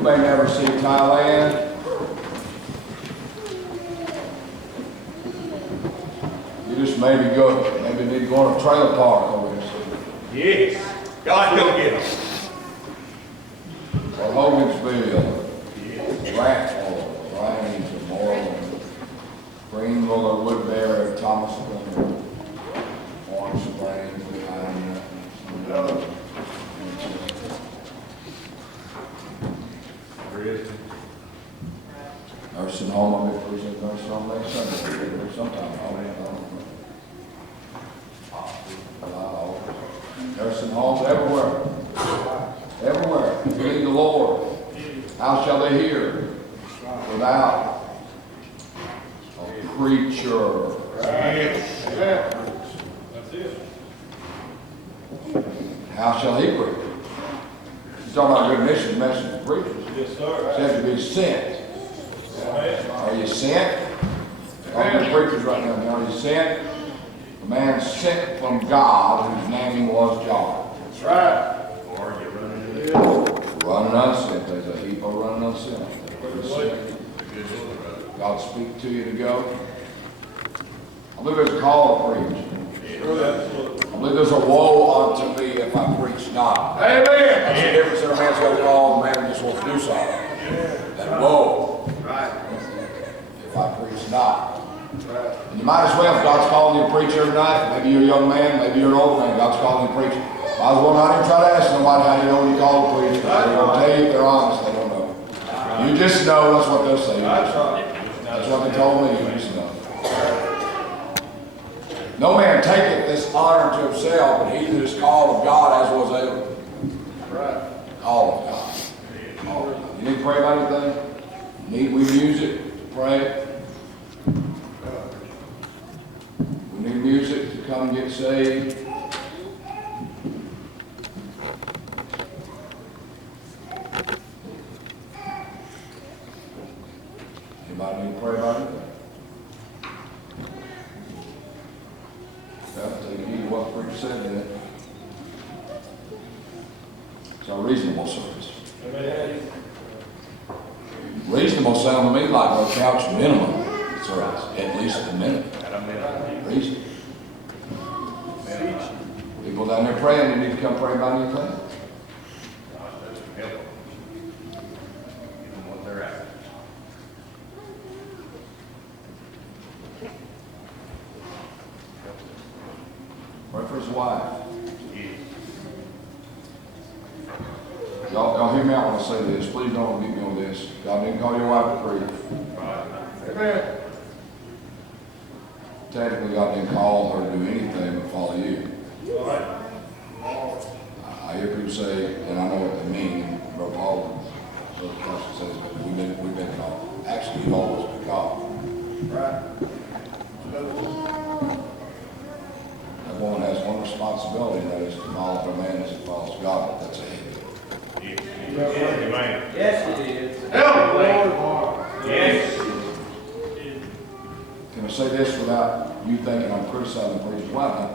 You may never see Thailand. You just maybe need to go on a trailer park over here. Yes. God go get them. Or Hogansville, Ransford, Range, or Moreland, Greenville, or Woodbury, or Thomasville, Orange Springs, behind that. Nursing home, I'll be preaching nursing home next Sunday, sometime, nursing homes everywhere. Everywhere. You need the Lord. How shall they hear? Without a preacher. Yes. That's it. How shall he preach? He's talking about good mission message to preachers. Yes, sir. He says to be sent. Amen. Are you sent? Talking to preachers right now. Are you sent? A man sent from God whose name was John. That's right. Or you running into Running unsent. There's a heap of running unsent. God speak to you to go. I believe there's a call to preach. Absolutely. I believe there's a woe unto me if I preach not. Amen. That's the difference in a man's got a call and a man just wants to do something. That woe right. if I preach not. Right. And you might as well, if God's calling you to preach every night, maybe you're a young man, maybe you're an old man, God's calling you to preach. Might as well not even try to ask somebody how you know when you call to preach. They're going to tell you if they're honest, they don't know. You just know, that's what they'll say. That's right. That's what they told me, you just know. No man taketh this honor to himself, but he that is called of God as was Abel. Right. Call of God. Call of God. You need to pray about anything? Need we music to pray? We need music to come and get saved. Anybody need to pray about it? Well, take heed to what the preacher said then. It's a reasonable service. Amen. Reasonable sound to me like a couch minimum service, at least a minute. At a minute. Reason. People down there praying, you need to come pray about anything. God, that's help them. Give them what they're after. Pray for his wife. Yes. Y'all hear me out when I say this. Please don't beat me on this. God didn't call your wife to preach. Right. Amen. Technically, God didn't call her to do anything but follow you. All right. I hear people say, and I know what they mean, Brother Paul, Brother Carson says, but we've been called. Actually, you've always been called. Right. That woman has one responsibility, and that is to follow her man as he follows God. That's a heavy. Yes. Amen. Yes, it is. Help, Lord. Yes. Can I say this without you thinking I'm criticizing the preacher's wife? Now,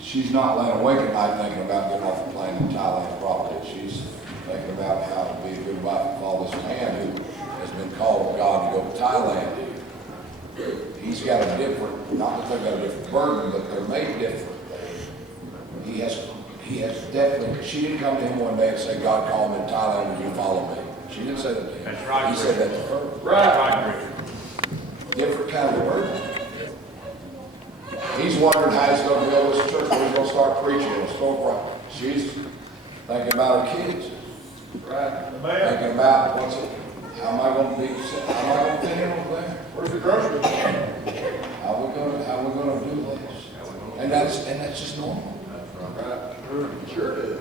she's not laying awake at night thinking about getting off the plane in Thailand properly. She's thinking about how to be a good wife and follow this man who has been called of God to go to Thailand. He's got a different, not that they've got a different burden, but they're made different. He has definitely, she didn't come to him one day and say, God called me to Thailand, would you follow me? She didn't say that to him. That's right, He said that to her. Right, preacher. Different kind of burden. He's wondering how he's going to build this church, where he's going to start preaching in a storefront. She's thinking about her kids. Right. Amen. Thinking about how am I going to be, how am I going to fit in over there? Where's the grocery? How we going to do this? And that's just normal. Right. Sure did.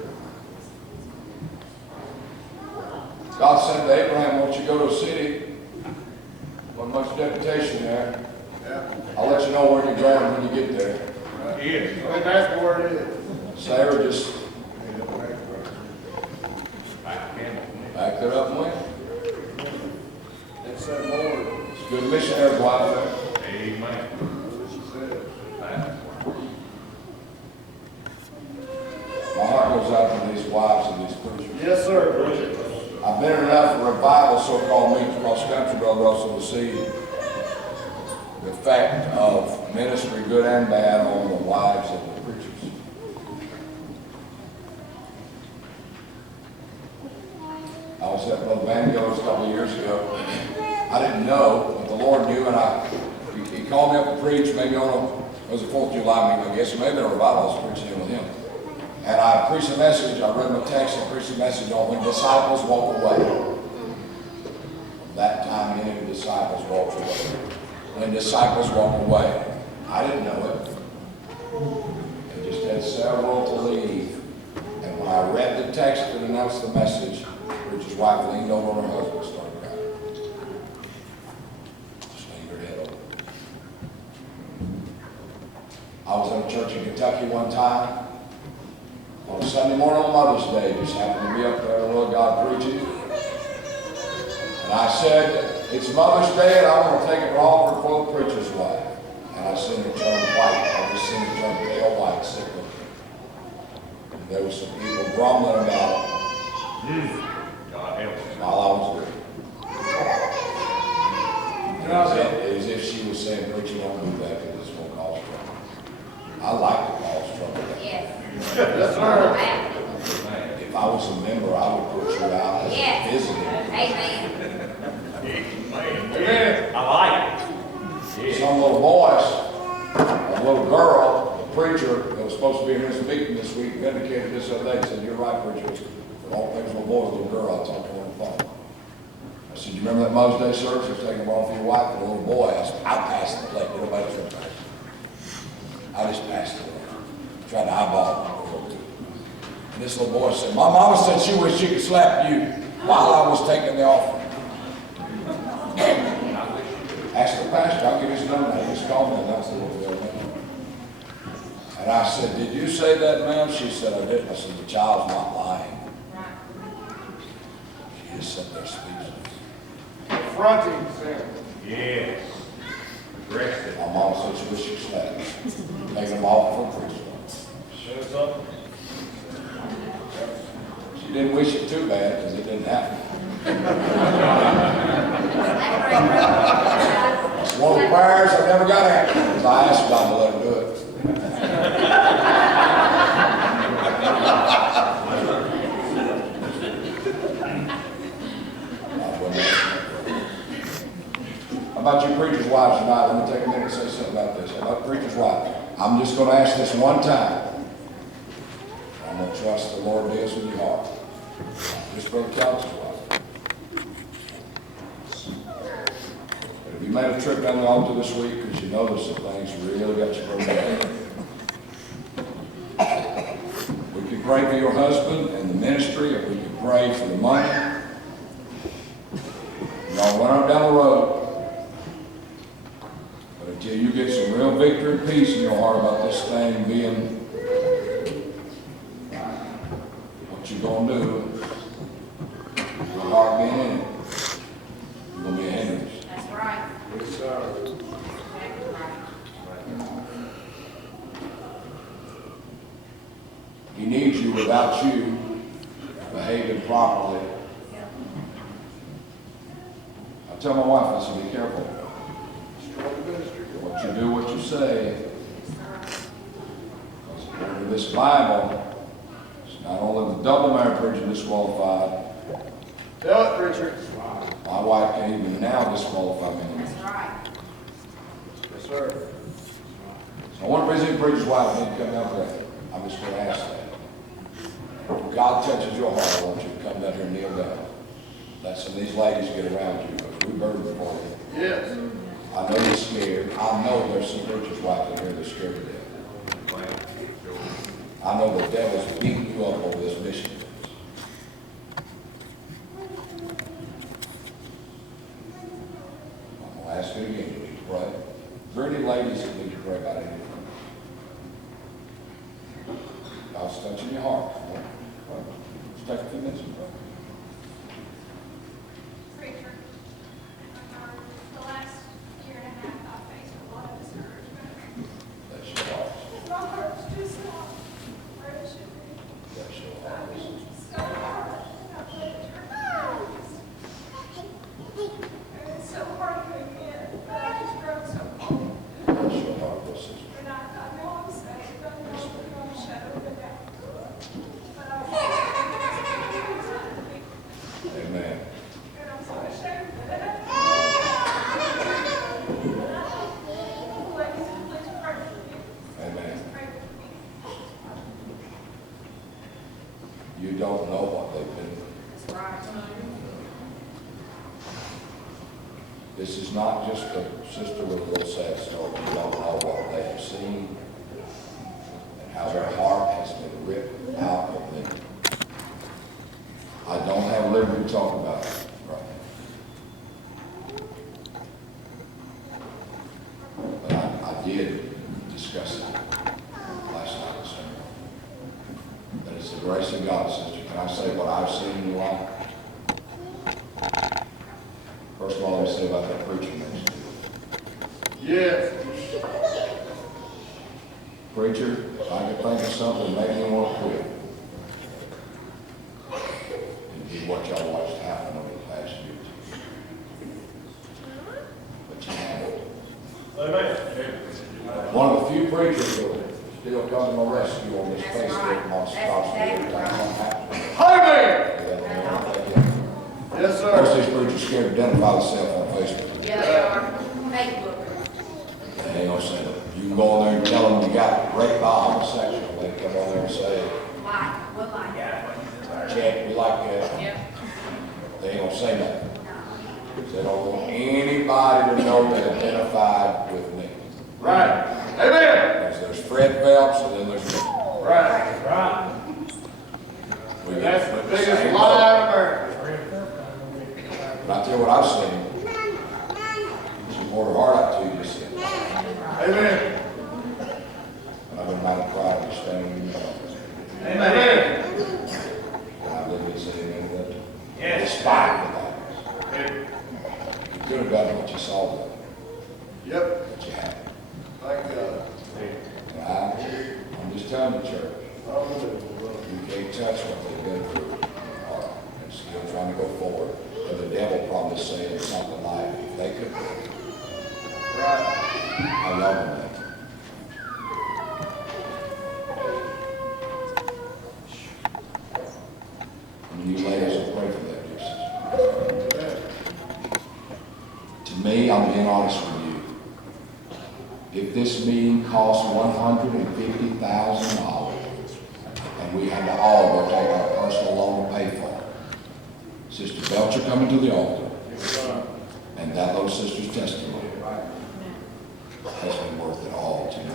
God said to Abraham, "Won't you go to a city? Wasn't much deputation there. Yeah. I'll let you know where you're going when you get there." Yes. They ask me where it is. Sarah just backed it up and went. They said, Lord. It's a good missionary's wife there. Amen. That's what she said. My heart goes out to these wives and these preachers. Yes, sir. I've been in enough revival, so-called meetings across the country, Brother Russell, to see the effect of ministry, good and bad, on the lives of the preachers. I was at Brother Van Gog's a couple of years ago. I didn't know, but the Lord knew, and he called me up to preach, maybe it was a 4th of July meeting, I guess, or maybe a revival I was preaching in with him. And I preached a message, I read my text and preached a message on when disciples walk away. From that time, many of the disciples walked away. When disciples walk away, I didn't know it. They just had several to leave. And when I read the text that announced the message, Richard's wife leaned over her husband and started crying. Just leaned her head over. I was in a church in Kentucky one time. On a Sunday morning on Mother's Day, just happened to be up there, Lord God, preaching. And I said, it's Mother's Day, and I want to take it raw for quote preacher's wife. And I seen her turn white. I just seen her turn pale white, sick looking. And there was some people grumbling about it. God help us. While I was there. It was as if she was saying, preacher, don't do that because it's going to cause trouble. I like to cause trouble. Yes. Yes, sir. If I was a member, I would put you out as a Yes. visitor. Amen. Amen. I like it. Some little boys, a little girl, a preacher that was supposed to be in this meeting this week, vindicated this other day, said, you're right, preacher. But all things little boy, little girl, I talked to her on the phone. I said, you remember that Mother's Day service? You're taking them off for your wife and a little boy. I said, I passed the plate. Nobody was going to pass it. I just passed it. Tried to eyeball it. And this little boy said, my mama said she wished she could slap you while I was taking the offering. Ask the pastor, I'll give his number. He just called me and that's the little girl. And I said, did you say that, ma'am? She said, I did. I said, the child's not lying. She just sat there speechless. Confronting sin. Yes. Aggressive. My mom said she wished she could slap me. Taking them off for preaching. Shows up. She didn't wish it too bad because it didn't happen. It's one of the prayers I never got answered because I asked God to let her do it. How about you preachers' wives tonight? Let me take a minute and say something about this. How about preachers' wives? I'm just going to ask this one time. I'm going to trust the Lord deals with your heart. Just Brother Kelly's wife. But if you made a trip down the altar this week because you noticed that things really got you broken down, we could pray for your husband and the ministry, or we could pray for the money. Y'all run up down the road. But until you get some real victory and peace in your heart about this thing being what you're going to do, your heart being in it, you're going to be a hindrance. That's right. Yes, sir. Exactly right. He needs you without you behaving properly. I tell my wife, I said, be careful. Strong ministry. What you do, what you say. Because according to this Bible, it's not only the double married preacher disqualified, Tell it, preacher. my wife can't even now disqualify me. That's right. Yes, sir. So I want to visit preacher's wife and come down there. I'm just going to ask that. If God touches your heart, I want you to come down here and kneel down. Let some of these ladies get around you because we burden for you. Yes. I know you're scared. I know there's some preacher's wife in here that's scared to death. I know the devil's beating you up over this mission. I'm going to ask you again. You need to pray. Is there any ladies that need to pray about anything? God's touching your heart. Just take a few minutes and pray. Preacher, the last year and a half, I've faced a lot of discouragement. That's your heart. My heart's just not where it should be. That's your heart. You don't know what they've been through. That's right. This is not just a sister with a little sad story. You don't know what they have seen and how their heart has been ripped out of them. I don't have liberty to talk about it right now. But I did discuss it last night, sir. That it's the grace of God, sister. Can I say what I've seen in your life? First of all, let me say about that preacher next to you. Yes. Preacher, if I could think of something that made me want to quit, it'd be what y'all watched happen over the past year. But you haven't. One of the few preachers that will still come to my rescue on this That's Facebook right. monstrosity every That's time it happens. Amen. Yes, Most sir. of these preachers scared to identify themselves on Facebook. Yeah, they are. Facebook. They ain't gonna say that. You can go on there and tell them you got raped by a homosexual. They come on there and say, Like, what like? Chad, we like that. Yep. They ain't gonna say nothing. They don't want anybody to know they identified with me. Right. Amen. Because there's Fred Phelps and then there's me. Right. We That's got the the biggest same lie boat. in America. But I tell you what I've seen. She poured her heart out to you this year. Amen. And I've been mighty proud of you standing in your office. Amen. And I believe you say amen to that. Yes. Despite the that. You could have done what you saw there, Yep. but you haven't. Thank God. And I'm just telling the church, Hallelujah. you can't touch what they've been through. All right, and still trying to go forward. But the devil probably saying something like, if they could, Right. I love them. And you ladies will pray for that, dear sister. Amen. To me, I'm being honest with you. If this meeting cost $150,000 and we had to all go take out a personal loan to pay for it, Sister Belcher coming to the altar and that little sister's testimony has been worth it all to me.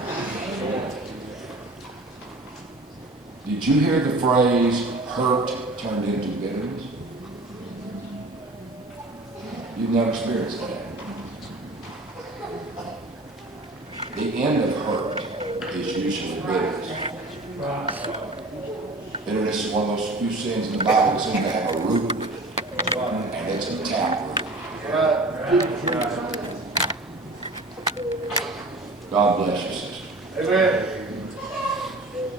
Did you hear the phrase, hurt turned into bitterness? You've never experienced that. The end of hurt is usually bitterness. Bitterness is one of those few sins in the Bible that seem to have a root, and it's a tap root. Right. God bless you, sister. Amen.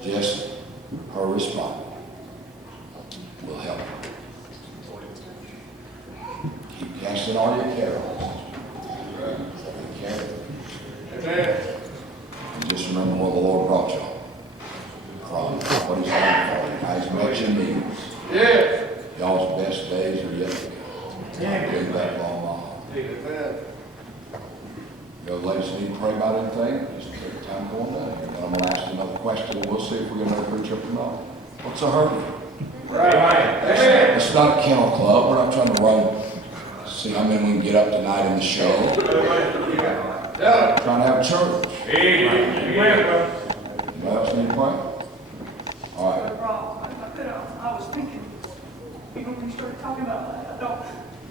Just her response will help. Keep casting all your care on us. Take care of it. Amen. And just remember where the Lord brought you from, what He's done for you, how He's met your needs. Yes. Y'all's best days are yet to come. I believe that with all my heart. Amen. You ladies need to pray about anything, just take time going down here. And I'm going to ask you another question, and we'll see if we're going to preach up or not. What's a hurry? Right. Amen. It's not a kennel club. We're not trying to run, see how many we can get up tonight in the show. Tell it. Trying to have church. Amen. Anybody else need to pray? All right. I was thinking, when you started talking about that, I thought,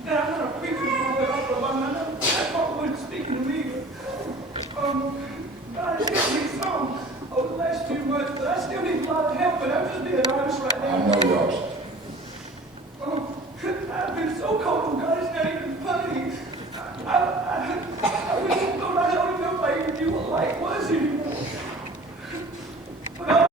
that I'm going to preach a little bit off of my mind. That's what wasn't speaking to me. God has helped me some over the last few months, but I still need a lot of help, but I'm just being